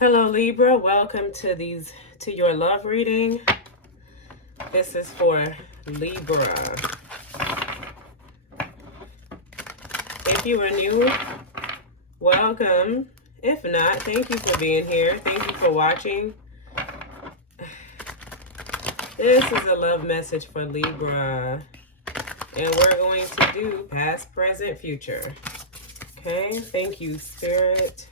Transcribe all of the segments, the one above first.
Hello Libra, welcome to your love reading. This is for Libra. If you are new, welcome. If not, thank you for being here. Thank you for watching. This is a love message for Libra. And we're going to do past, present, future. Okay, thank you, Spirit,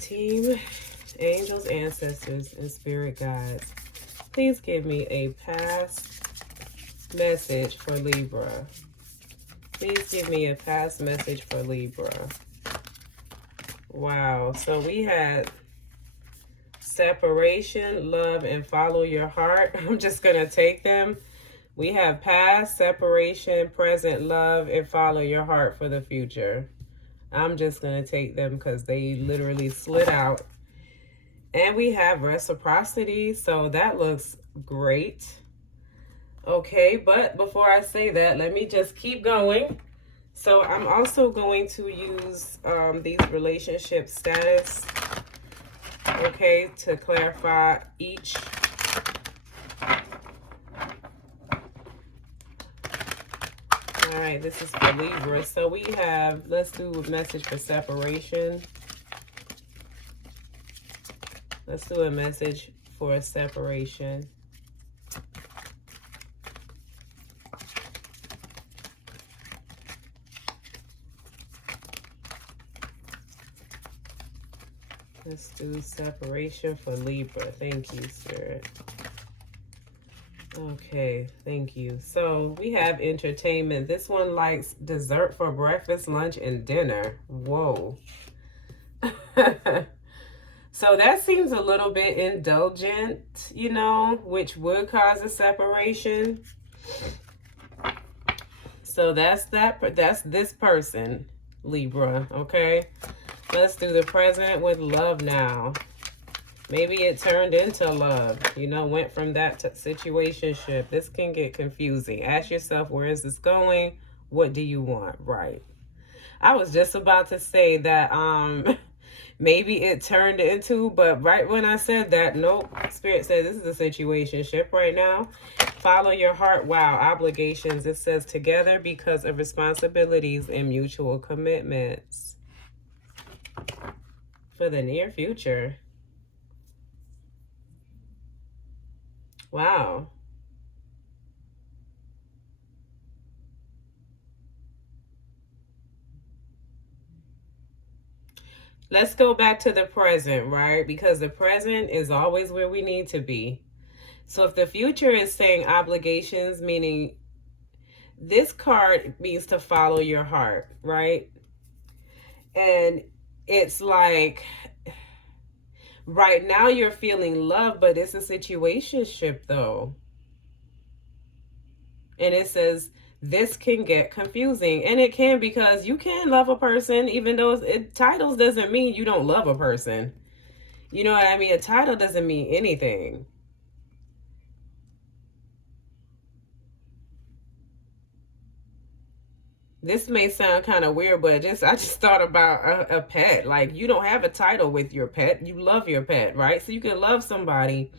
team, angels, ancestors, and spirit guides. Please give me a past message for Libra. Please give me a past message for Libra. Wow, so we had separation, love, and follow your heart. I'm just going to take them. We have past, separation, present, love, and follow your heart for the future. I'm just going to take them because they literally slid out. And we have reciprocity, so that looks great. Okay, but before I say that, let me just keep going. So I'm also going to use these relationship status, okay, to clarify each. All right, this is for Libra. So we have, let's do a message for separation. Let's do a message for separation. Let's do separation for Libra. Thank you, Spirit. Okay, thank you. So we have entertainment. This one likes dessert for breakfast, lunch, and dinner. Whoa. So that seems a little bit indulgent, you know, which would cause a separation. So that's this person, Libra, okay? Let's do the present with love now. Maybe it turned into love, you know, went from that to situationship. This can get confusing. Ask yourself, where is this going? What do you want? Right. I was just about to say that maybe it turned into, but right when I said that, nope. Spirit said this is a situationship right now. Follow your heart. Wow. Obligations. It says together because of responsibilities and mutual commitments for the near future. Wow. Let's go back to the present, right? Because the present is always where we need to be. So if the future is saying obligations, meaning this card means to follow your heart, right? And it's like right now you're feeling love, but it's a situationship though. And it says this can get confusing, and it can, because you can love a person even though titles doesn't mean you don't love a person. You know what I mean? A title doesn't mean anything. This may sound kind of weird, but I just thought about a pet. Like, you don't have a title with your pet. You love your pet, right? So you can love somebody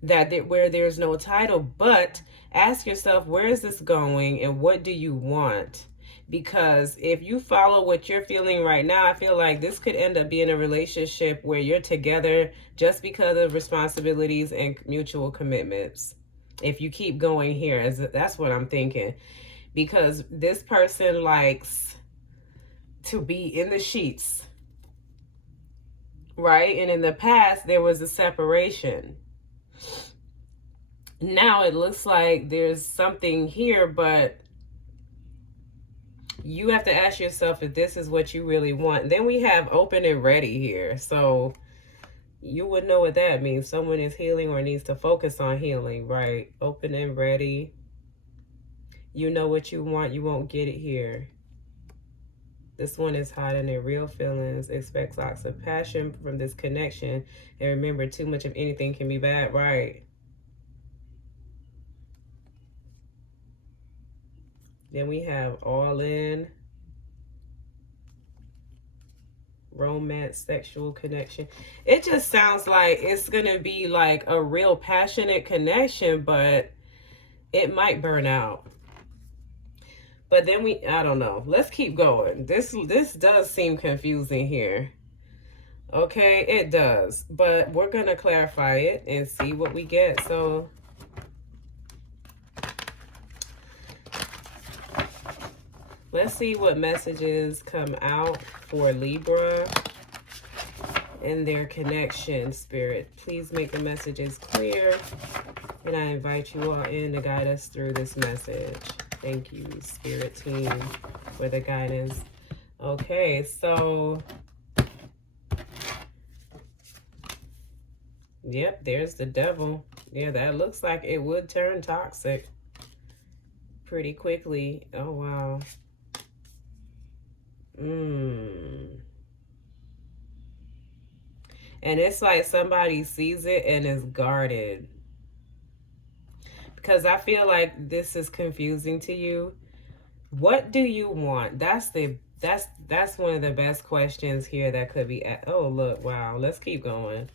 where there's no title, but ask yourself, where is this going and what do you want? Because if you follow what you're feeling right now, I feel like this could end up being a relationship where you're together just because of responsibilities and mutual commitments. If you keep going here, that's what I'm thinking. Because this person likes to be in the sheets, right? And in the past, there was a separation. Now it looks like there's something here, but you have to ask yourself if this is what you really want. Then we have open and ready here. So you would know what that means. Someone is healing or needs to focus on healing, right? Open and ready. You know what you want. You won't get it here. This one is hiding their real feelings. Expects lots of passion from this connection. And remember, too much of anything can be bad, right? Then we have all in. Romance, sexual connection. It just sounds like it's gonna be like a real passionate connection, but it might burn out. But then I don't know. Let's keep going. This does seem confusing here. Okay, it does. But we're gonna clarify it and see what we get. So let's see what messages come out for Libra and their connection. Spirit, please make the messages clear. And I invite you all in to guide us through this message. Thank you, Spirit team, for the guidance. Okay, so yep, there's the devil. Yeah, that looks like it would turn toxic pretty quickly. Oh, wow. And it's like somebody sees it and is guarded. Because I feel like this is confusing to you. What do you want? That's one of the best questions here that could be. Oh, look, wow. Let's keep going.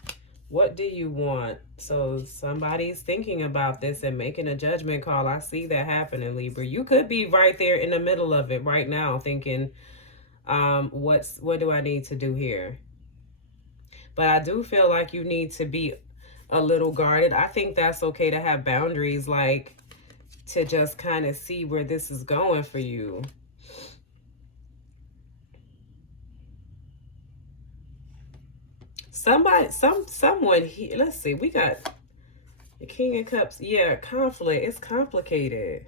What do you want? So somebody's thinking about this and making a judgment call. I see that happening, Libra. You could be right there in the middle of it right now thinking, what do I need to do here? But I do feel like you need to be a little guarded. I think that's okay to have boundaries, like to just kind of see where this is going for you. Someone here, let's see, we got the King of Cups. Yeah, conflict. It's complicated.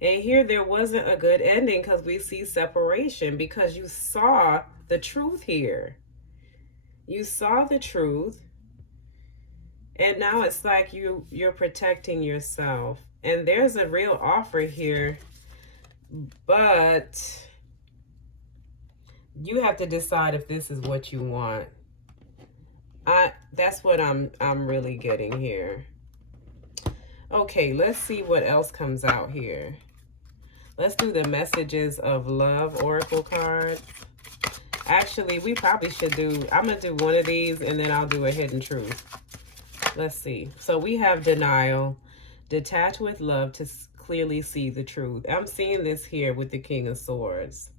And here there wasn't a good ending because we see separation, because you saw the truth here. You saw the truth. And now it's like you're protecting yourself. And there's a real offer here. But you have to decide if this is what you want. That's what I'm really getting here. Okay, let's see what else comes out here. Let's do the Messages of Love Oracle card. Actually, we probably should do, I'm going to do one of these and then I'll do a Hidden Truth. Let's see. So we have denial, detach with love to clearly see the truth. I'm seeing this here with the King of Swords.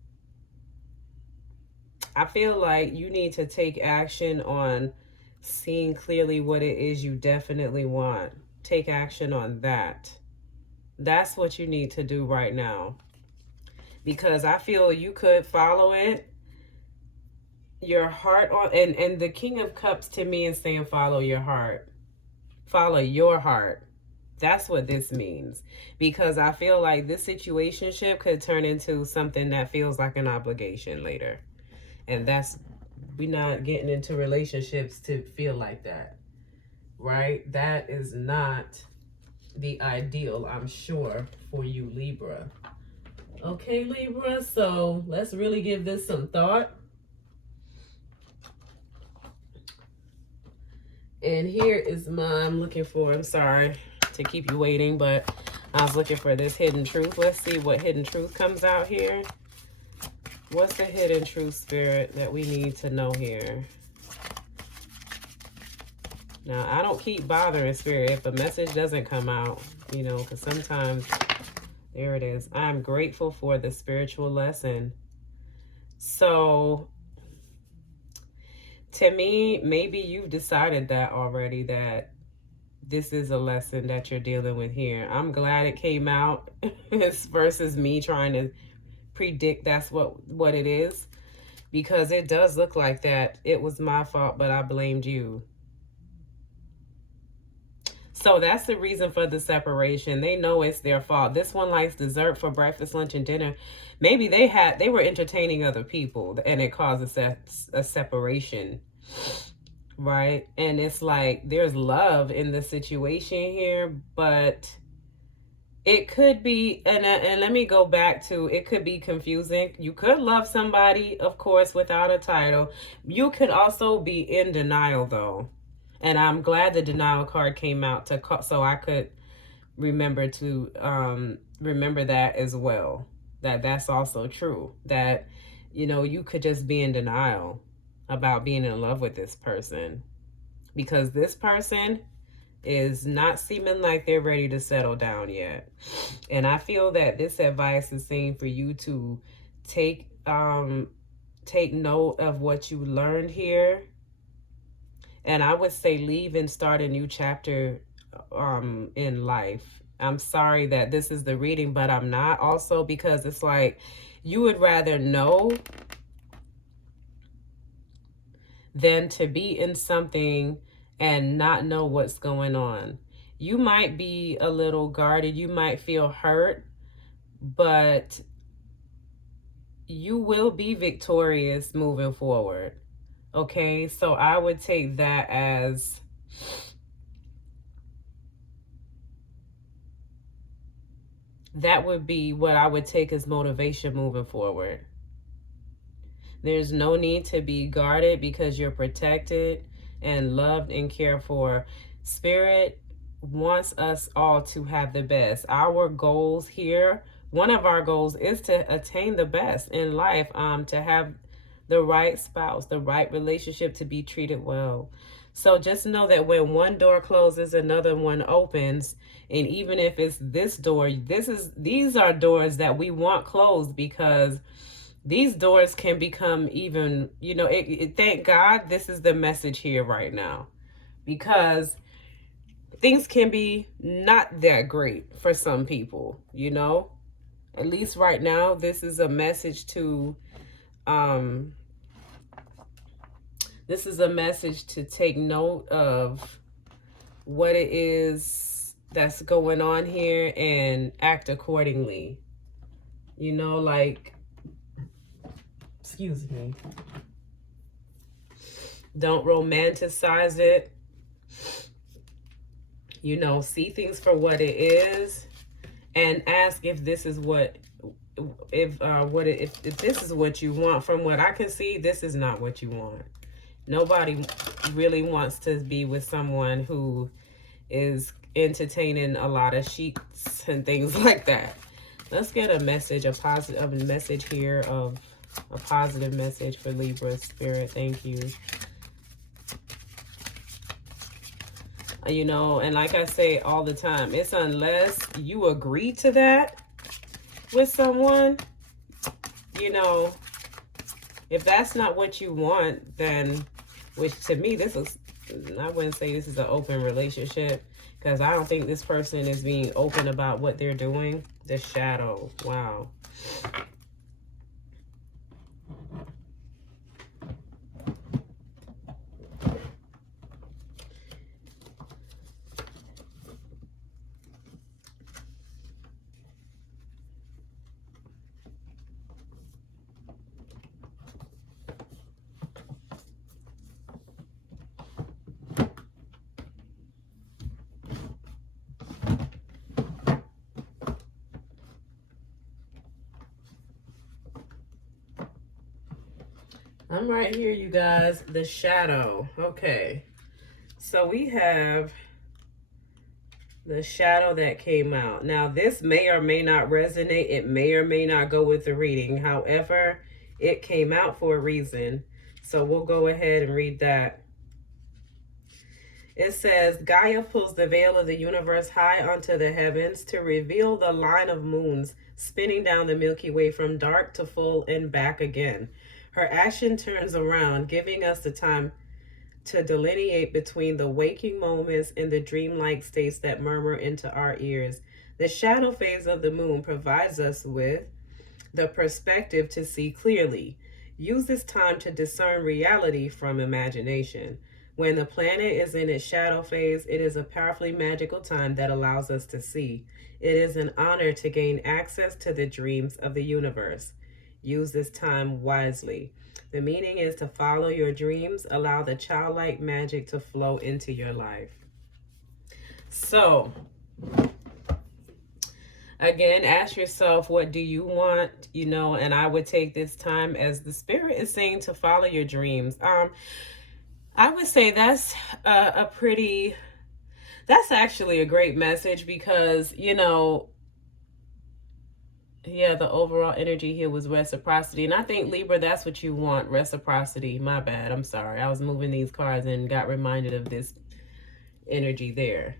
I feel like you need to take action on seeing clearly what it is you definitely want. Take action on that. That's what you need to do right now. Because I feel you could follow it. Your heart on, and the King of Cups to me is saying follow your heart. Follow your heart. That's what this means. Because I feel like this situationship could turn into something that feels like an obligation later. And we're not getting into relationships to feel like that. Right? That is not the ideal, I'm sure, for you, Libra. Okay, Libra, so let's really give this some thought. And here is I'm looking for, I'm sorry to keep you waiting, but I was looking for this Hidden Truth. Let's see what Hidden Truth comes out here. What's the Hidden Truth, Spirit, that we need to know here? Now, I don't keep bothering, Spirit, if a message doesn't come out, you know, because sometimes, there it is. I'm grateful for the spiritual lesson. So, to me, maybe you've decided that already, that this is a lesson that you're dealing with here. I'm glad it came out versus me trying to predict that's what it is, because it does look like that. It was my fault, but I blamed you. So that's the reason for the separation. They know it's their fault. This one likes dessert for breakfast, lunch, and dinner. Maybe they were entertaining other people and it caused a separation, right? And it's like there's love in the situation here, but it could be, and let me go back to, it could be confusing. You could love somebody, of course, without a title. You could also be in denial, though. And I'm glad the denial card came out so I could remember to remember that as well. that's also true. That, you know, you could just be in denial about being in love with this person, because this person is not seeming like they're ready to settle down yet. And I feel that this advice is saying for you to take take note of what you learned here. And I would say leave and start a new chapter in life. I'm sorry that this is the reading, but I'm not, also because it's like you would rather know than to be in something and not know what's going on. You might be a little guarded, you might feel hurt, but you will be victorious moving forward. Okay, so I would take that as that would be what I would take as motivation moving forward. There's no need to be guarded because you're protected and loved and cared for. Spirit wants us all to have the best. Our goals here, one of our goals is to attain the best in life, to have the right spouse, the right relationship, to be treated well. So just know that when one door closes, another one opens. And even if it's this door, these are doors that we want closed, because these doors can become even, you know, thank God this is the message here right now, because things can be not that great for some people, you know. At least right now, this is a message to this is a message to take note of what it is that's going on here and act accordingly. You know, like, excuse me, don't romanticize it. You know, see things for what it is, and ask if this is what, if this is what you want. From what I can see, this is not what you want. Nobody really wants to be with someone who is entertaining a lot of sheets and things like that. Let's get a message, a positive message here, of a positive message for Libra Spirit. Thank you. You know, and like I say all the time, it's unless you agree to that with someone, you know, if that's not what you want, then, which to me, this is, I wouldn't say this is an open relationship, because I don't think this person is being open about what they're doing. The shadow. Wow. I'm right here, you guys. The shadow. Okay. So we have the shadow that came out. Now, this may or may not resonate. It may or may not go with the reading. However, it came out for a reason. So we'll go ahead and read that. It says, Gaia pulls the veil of the universe high onto the heavens to reveal the line of moons spinning down the Milky Way from dark to full and back again. Her action turns around, giving us the time to delineate between the waking moments and the dreamlike states that murmur into our ears. The shadow phase of the moon provides us with the perspective to see clearly. Use this time to discern reality from imagination. When the planet is in its shadow phase, it is a powerfully magical time that allows us to see. It is an honor to gain access to the dreams of the universe. Use this time wisely. The meaning is to follow your dreams, allow the childlike magic to flow into your life. So, again, ask yourself, what do you want? You know, and I would take this time, as the Spirit is saying, to follow your dreams. I would say that's that's actually a great message, because, you know, Yeah, the overall energy here was reciprocity. And I think, Libra, that's what you want, reciprocity. My bad. I'm sorry. I was moving these cards and got reminded of this energy there.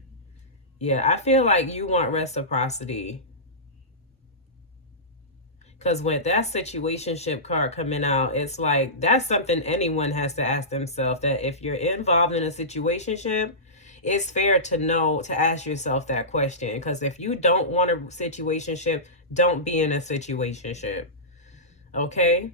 Yeah, I feel like you want reciprocity. Because with that situationship card coming out, it's like that's something anyone has to ask themselves, that if you're involved in a situationship, it's fair to know, to ask yourself that question. Because if you don't want a situationship, don't be in a situationship. Okay?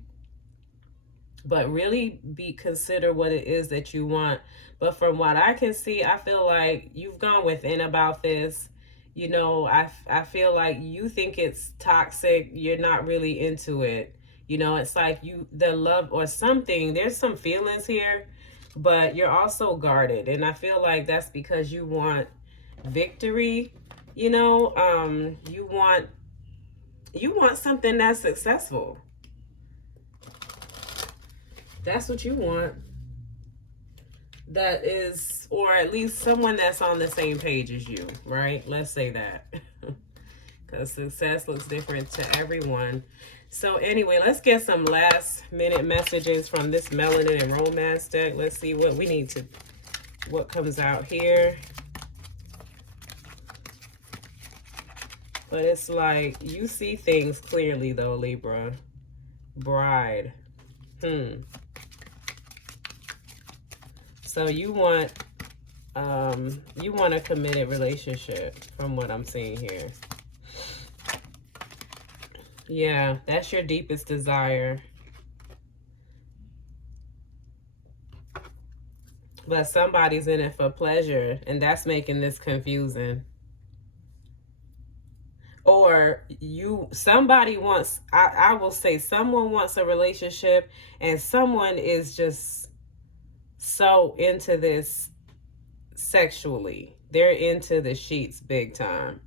But really consider what it is that you want. But from what I can see, I feel like you've gone within about this. You know, I feel like you think it's toxic. You're not really into it. You know, it's like the love or something. There's some feelings here, but you're also guarded. And I feel like that's because you want victory. You know, you want something that's successful. That's what you want. That is, or at least someone that's on the same page as you, right? Let's say that. Because success looks different to everyone. So anyway, let's get some last minute messages from this Melanin and Romance deck. Let's see what we need to, what comes out here. But it's like, you see things clearly though, Libra. Bride. So you want a committed relationship from what I'm seeing here. Yeah, that's your deepest desire. But somebody's in it for pleasure, and that's making this confusing. Or somebody wants, I will say someone wants a relationship, and someone is just so into this sexually. They're into the sheets big time.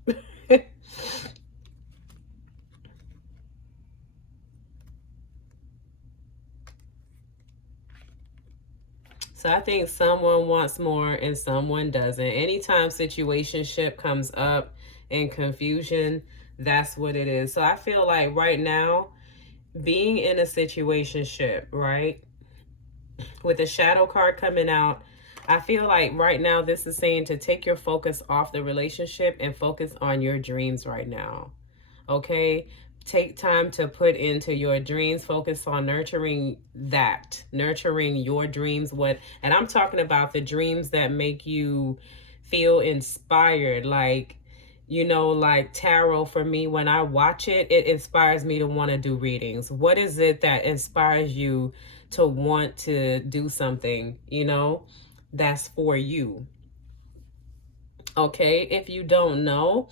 So I think someone wants more and someone doesn't. Anytime situationship comes up and confusion, that's what it is. So I feel like right now, being in a situationship, right? With the shadow card coming out, I feel like right now this is saying to take your focus off the relationship and focus on your dreams right now. Okay? Take time to put into your dreams, focus on nurturing your dreams. And I'm talking about the dreams that make you feel inspired, like, you know, like tarot. For me, when I watch it, it inspires me to want to do readings. What is it that inspires you to want to do something, you know, that's for you? Okay, if you don't know,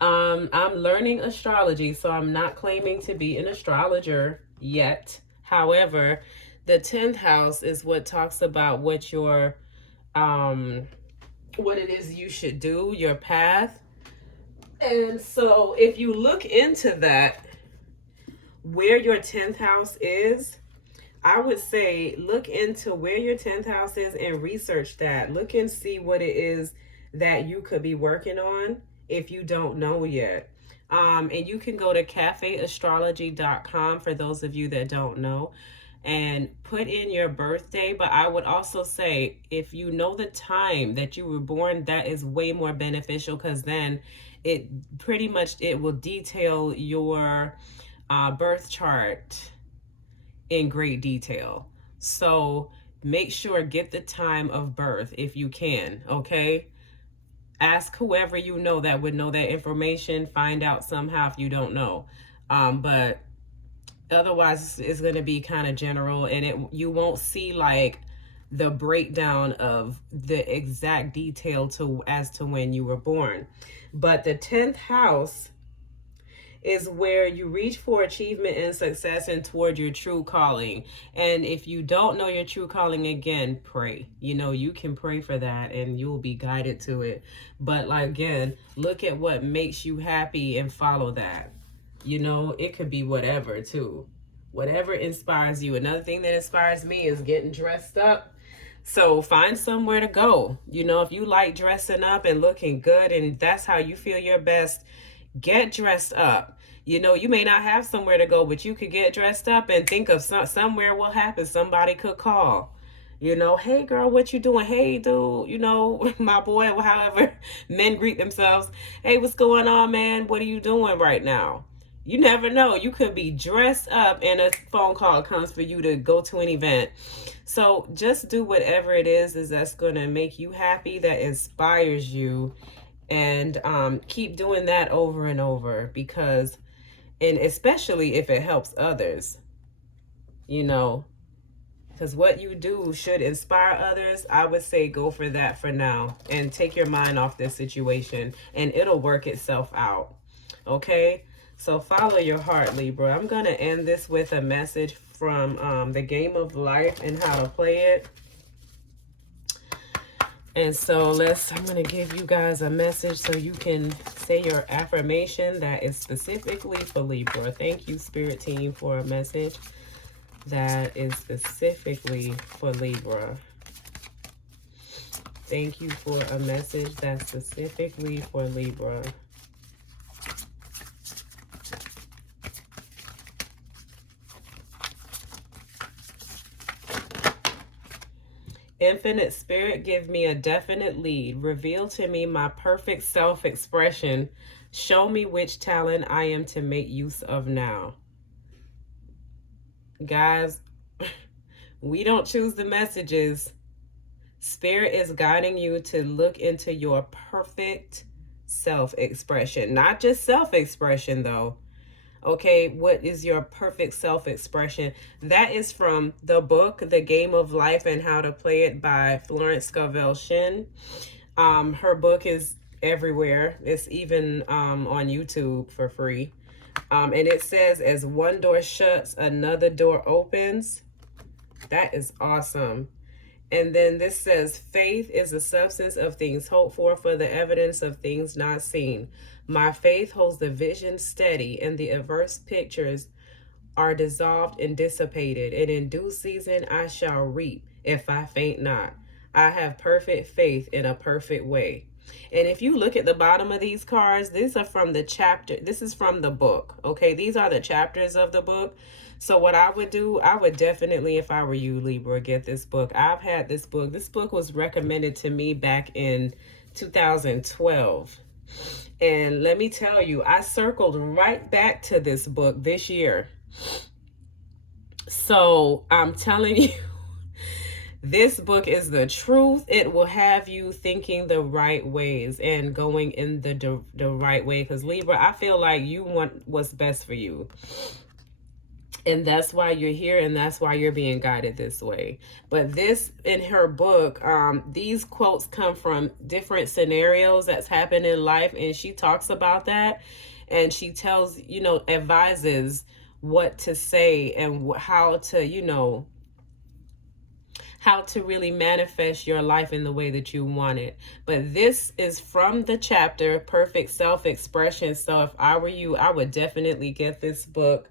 I'm learning astrology, so I'm not claiming to be an astrologer yet. However, the 10th house is what talks about what what it is you should do, your path. And so if you look into that, where your 10th house is, I would say look into where your 10th house is and research that. Look and see what it is that you could be working on if you don't know yet. And you can go to cafeastrology.com for those of you that don't know, and put in your birthday. But I would also say, if you know the time that you were born, that is way more beneficial, because then it will detail your birth chart in great detail. So make sure, get the time of birth if you can, okay? Ask whoever you know that would know that information. Find out somehow if you don't know. But otherwise it's going to be kind of general, and you won't see like the breakdown of the exact detail as to when you were born. But the 10th house is where you reach for achievement and success and toward your true calling. And if you don't know your true calling, again, pray. You know, you can pray for that and you'll be guided to it. But like, again, look at what makes you happy and follow that. You know, it could be whatever too. Whatever inspires you. Another thing that inspires me is getting dressed up. So find somewhere to go. You know, if you like dressing up and looking good and that's how you feel your best, get dressed up. You know, you may not have somewhere to go, but you could get dressed up and think of somewhere will happen. Somebody could call. You know, hey girl, what you doing? Hey dude, you know, my boy, or however men greet themselves. Hey, what's going on, man? What are you doing right now? You never know. You could be dressed up and a phone call comes for you to go to an event. So just do whatever it is that's going to make you happy, that inspires you, and keep doing that over and over, because, and especially if it helps others, you know, because what you do should inspire others. I would say go for that for now and take your mind off this situation, and it'll work itself out. Okay? So follow your heart, Libra. I'm going to end this with a message from the Game of Life and How to Play It. And so I'm going to give you guys a message so you can say your affirmation that is specifically for Libra. Thank you, Spirit Team, for a message that is specifically for Libra. Thank you for a message that's specifically for Libra. Infinite Spirit, give me a definite lead. Reveal to me my perfect self-expression. Show me which talent I am to make use of now. Guys, we don't choose the messages. Spirit is guiding you to look into your perfect self-expression. Not just self-expression, though. Okay, what is your perfect self-expression? That is from the book, The Game of Life and How to Play It by Florence Scovel Shinn. Her book is everywhere. It's even on YouTube for free. And it says, as one door shuts, another door opens. That is awesome. And then this says, faith is the substance of things hoped for the evidence of things not seen. My faith holds the vision steady, and the adverse pictures are dissolved and dissipated. And in due season I shall reap, if I faint not. I have perfect faith in a perfect way. And if you look at the bottom of these cards, these are from the chapter. This is from the book. Okay, these are the chapters of the book. So what I would do, I would definitely, if I were you, Libra, get this book. I've had this book. This book was recommended to me back in 2012. And let me tell you, I circled right back to this book this year. So I'm telling you, this book is the truth. It will have you thinking the right ways and going in the right way. Because Libra, I feel like you want what's best for you. And that's why you're here, and that's why you're being guided this way. But this, in her book, these quotes come from different scenarios that's happened in life, and she talks about that, and she tells, you know, advises what to say and how to, you know, how to really manifest your life in the way that you want it. But this is from the chapter, Perfect Self-Expression. So if I were you, I would definitely get this book.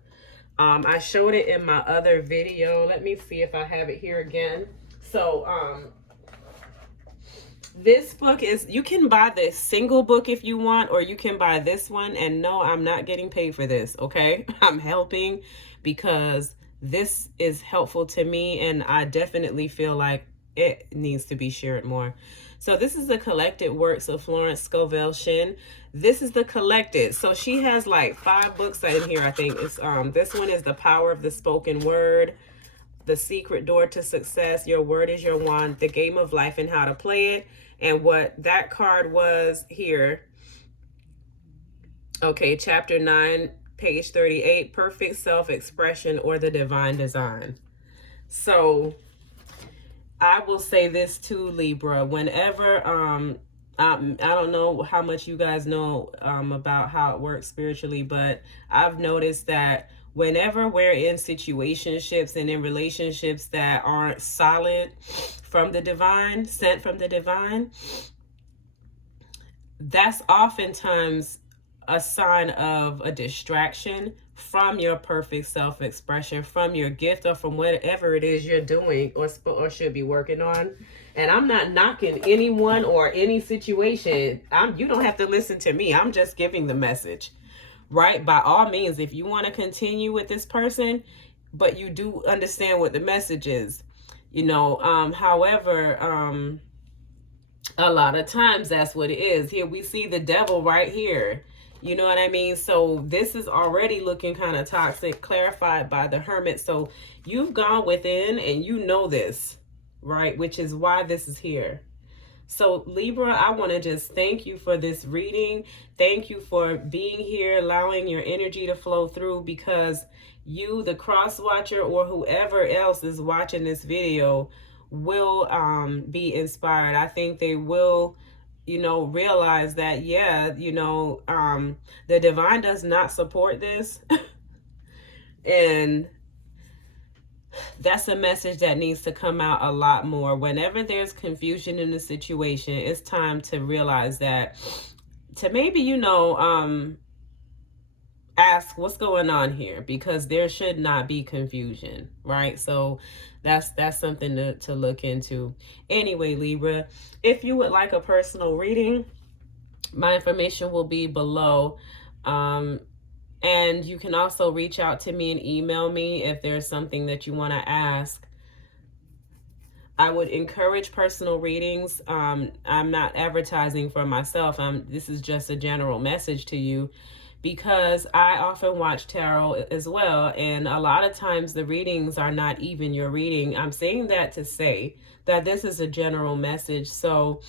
I showed it in my other video. Let me see if I have it here again. So this book is, you can buy the single book if you want, or you can buy this one. And no, I'm not getting paid for this, okay? I'm helping because this is helpful to me, and I definitely feel like it needs to be shared more. So this is the collected works of Florence Scovel Shinn. This is the collected. So she has like 5 books in here, I think. It's this one is The Power of the Spoken Word, The Secret Door to Success, Your Word is Your Wand, The Game of Life and How to Play It. And what that card was here. Okay, chapter 9, page 38, Perfect Self-Expression or the Divine Design. So I will say this too, Libra. Whenever, I don't know how much you guys know about how it works spiritually, but I've noticed that whenever we're in situationships and in relationships that aren't solid from the divine, sent from the divine, that's oftentimes a sign of a distraction from your perfect self-expression, from your gift, or from whatever it is you're doing or should be working on. And I'm not knocking anyone or any situation. You don't have to listen to me. I'm just giving the message. right? By all means, if you want to continue with this person, but you do understand what the message is, you know. However, a lot of times that's what it is. Here we see the devil right here. You know what I mean? So this is already looking kind of toxic, clarified by the Hermit. So you've gone within and you know this, right? Which is why this is here. So Libra, I want to just thank you for this reading. Thank you for being here, allowing your energy to flow through, because you, the cross watcher, or whoever else is watching this video, will be inspired. I think they will, you know, realize that, yeah, you know, the divine does not support this. And that's a message that needs to come out a lot more. Whenever there's confusion in the situation, it's time to realize that, to maybe, you know, ask what's going on here, because there should not be confusion, right? So that's something to look into. Anyway, Libra, if you would like a personal reading, my information will be below. And you can also reach out to me and email me if there's something that you want to ask. I would encourage personal readings. I'm not advertising for myself. This is just a general message to you, because I often watch tarot as well, and a lot of times the readings are not even your reading. I'm saying that to say that this is a general message, so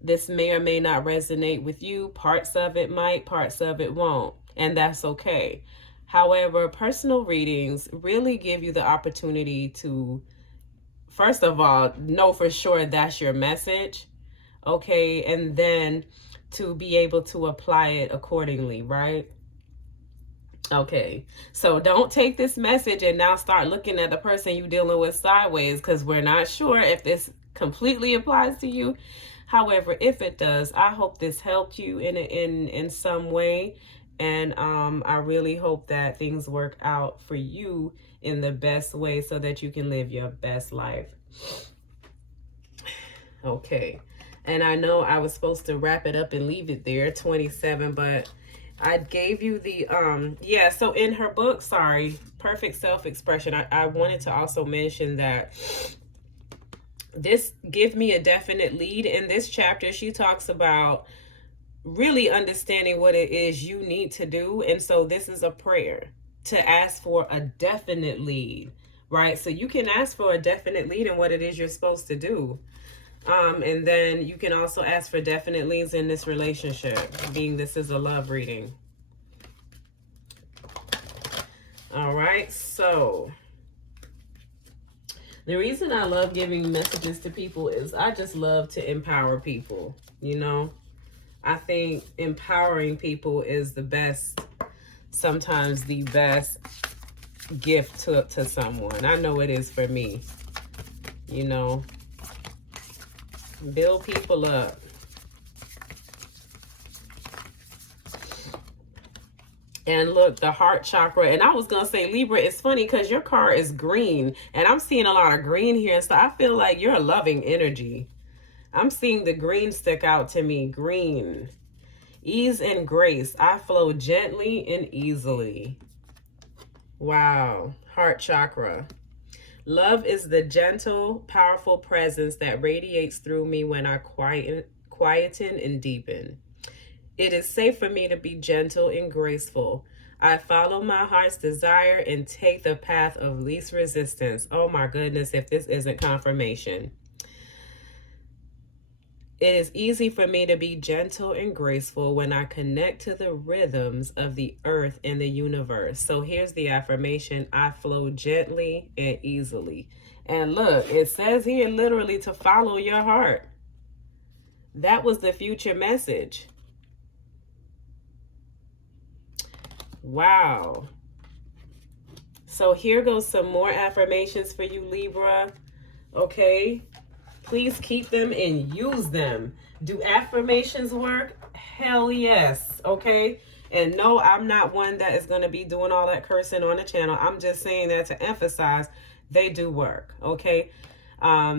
this may or may not resonate with you. Parts of it might, parts of it won't, and that's okay. However, personal readings really give you the opportunity to, first of all, know for sure that's your message, okay? And then to be able to apply it accordingly, right? Okay, so don't take this message and now start looking at the person you're dealing with sideways, because we're not sure if this completely applies to you. However, if it does, I hope this helped you in some way. And I really hope that things work out for you in the best way so that you can live your best life. Okay. And I know I was supposed to wrap it up and leave it there, 27, but I gave you the, yeah, so in her book, sorry, Perfect Self-Expression, I wanted to also mention that this Give Me a Definite Lead. In this chapter, she talks about really understanding what it is you need to do. And so this is a prayer to ask for a definite lead, right? So you can ask for a definite lead in what it is you're supposed to do. And then you can also ask for definite leads in this relationship, being this is a love reading. All right, so the reason I love giving messages to people is I just love to empower people, you know? I think empowering people is the best, sometimes the best gift to someone. I know it is for me, you know? Build people up. And look, the heart chakra. And I was going to say, Libra, it's funny because your card is green. And I'm seeing a lot of green here. So I feel like you're a loving energy. I'm seeing the green stick out to me. Green. Ease and grace. I flow gently and easily. Wow. Heart chakra. Love is the gentle, powerful presence that radiates through me when I quieten and deepen. It is safe for me to be gentle and graceful. I follow my heart's desire and take the path of least resistance. Oh my goodness, if this isn't confirmation. It is easy for me to be gentle and graceful when I connect to the rhythms of the earth and the universe. So here's the affirmation. I flow gently and easily. And look, it says here literally to follow your heart. That was the future message. Wow. So here goes some more affirmations for you, Libra. Okay. Please keep them and use them. Do affirmations work? Hell yes. Okay. And no, I'm not one that is going to be doing all that cursing on the channel. I'm just saying that to emphasize they do work. Okay.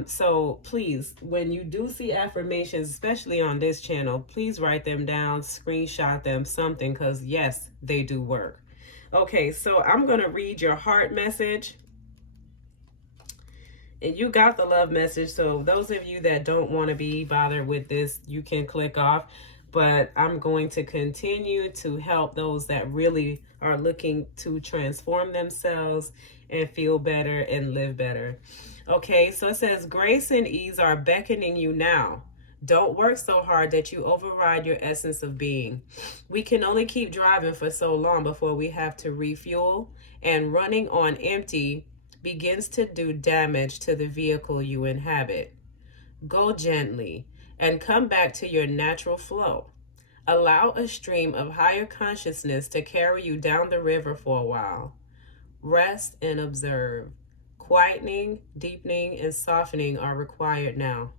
So please, when you do see affirmations, especially on this channel, please write them down, screenshot them, something, because yes, they do work. Okay, so I'm going to read your heart message. And you got the love message. So those of you that don't want to be bothered with this, you can click off. But I'm going to continue to help those that really are looking to transform themselves and feel better and live better. Okay, so it says, grace and ease are beckoning you now. Don't work so hard that you override your essence of being. We can only keep driving for so long before we have to refuel, and running on empty begins to do damage to the vehicle you inhabit. Go gently and come back to your natural flow. Allow a stream of higher consciousness to carry you down the river for a while. Rest and observe. Quietening, deepening, and softening are required now.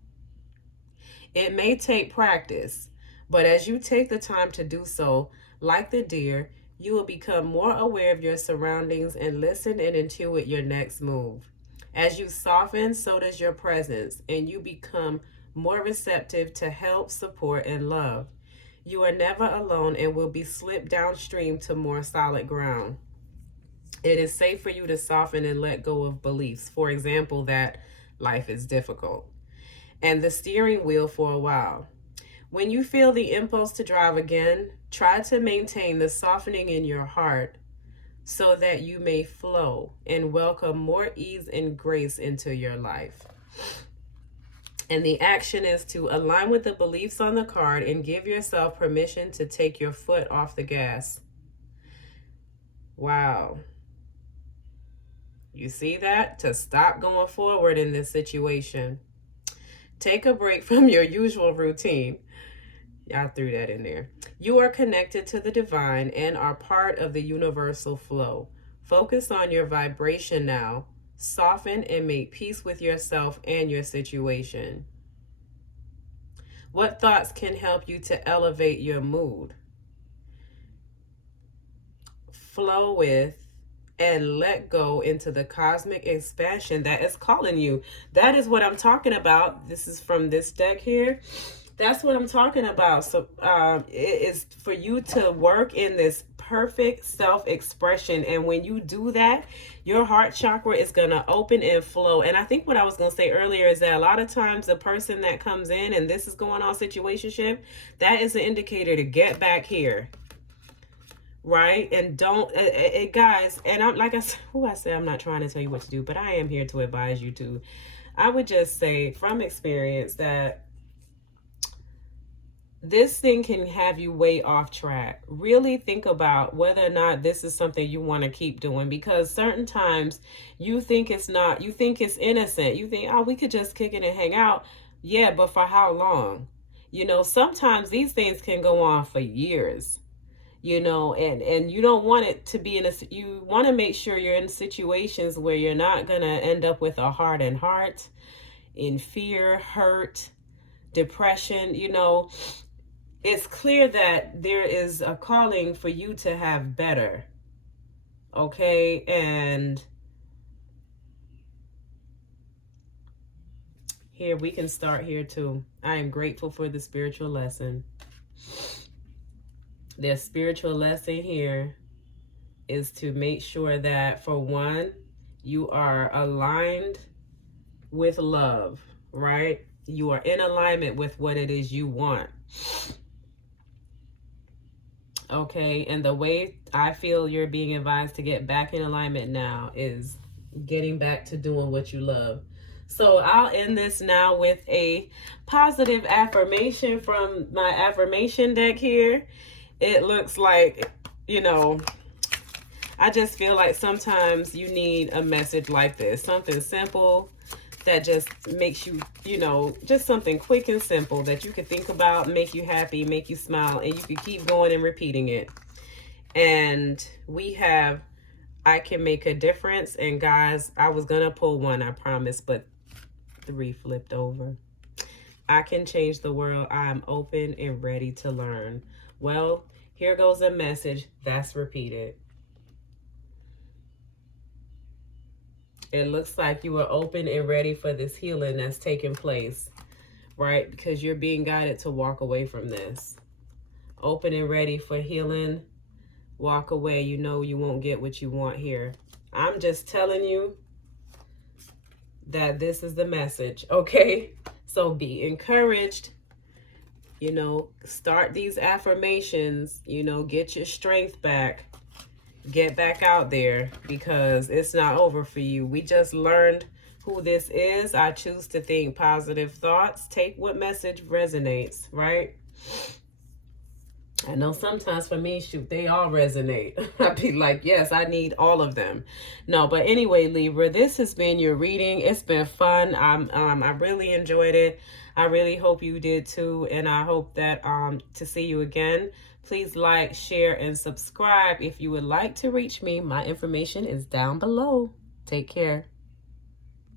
It may take practice, but as you take the time to do so, like the deer, you will become more aware of your surroundings and listen and intuit your next move. As you soften, so does your presence, and you become more receptive to help, support, and love. You are never alone and will be slipped downstream to more solid ground. It is safe for you to soften and let go of beliefs, for example, that life is difficult, and the steering wheel for a while. When you feel the impulse to drive again, try to maintain the softening in your heart so that you may flow and welcome more ease and grace into your life. And the action is to align with the beliefs on the card and give yourself permission to take your foot off the gas. Wow. You see that? To stop going forward in this situation. Take a break from your usual routine. I threw that in there. You are connected to the divine and are part of the universal flow. Focus on your vibration now. Soften and make peace with yourself and your situation. What thoughts can help you to elevate your mood? Flow with and let go into the cosmic expansion that is calling you. That is what I'm talking about. This is from this deck here. That's what I'm talking about. So it is for you to work in this perfect self-expression. And when you do that, your heart chakra is going to open and flow. And I think what I was going to say earlier is that a lot of times the person that comes in and this is going on situationship, that is an indicator to get back here. Right? And don't, guys, and I'm like I said, I'm not trying to tell you what to do, but I am here to advise you to. I would just say from experience that this thing can have you way off track. Really think about whether or not this is something you want to keep doing, because certain times you think it's not, you think it's innocent. You think, oh, we could just kick it and hang out. Yeah, but for how long? You know, sometimes these things can go on for years. You know, and you don't want it to be you want to make sure you're in situations where you're not going to end up with a hardened heart, in fear, hurt, depression. You know, it's clear that there is a calling for you to have better. Okay. And here we can start here too. I am grateful for the spiritual lesson. The spiritual lesson here is to make sure that, for one, you are aligned with love, right? You are in alignment with what it is you want. Okay, and the way I feel you're being advised to get back in alignment now is getting back to doing what you love. So I'll end this now with a positive affirmation from my affirmation deck here. It looks like, you know, I just feel like sometimes you need a message like this. Something simple that just makes you, you know, just something quick and simple that you can think about, make you happy, make you smile, and you can keep going and repeating it. And we have, I can make a difference. And guys, I was going to pull one, I promise, but 3 flipped over. I can change the world. I'm open and ready to learn. Well, here goes a message that's repeated. It looks like you are open and ready for this healing that's taking place, right? Because you're being guided to walk away from this. Open and ready for healing. Walk away. You know you won't get what you want here. I'm just telling you that this is the message, okay? So be encouraged. You know, start these affirmations. You know, get your strength back. Get back out there, because it's not over for you. We just learned who this is. I choose to think positive thoughts. Take what message resonates, right? I know sometimes for me, shoot, they all resonate. I'd be like, yes, I need all of them. No, but anyway, Libra, this has been your reading. It's been fun. I really enjoyed it. I really hope you did too. And I hope that to see you again. Please like, share, and subscribe. If you would like to reach me, my information is down below. Take care.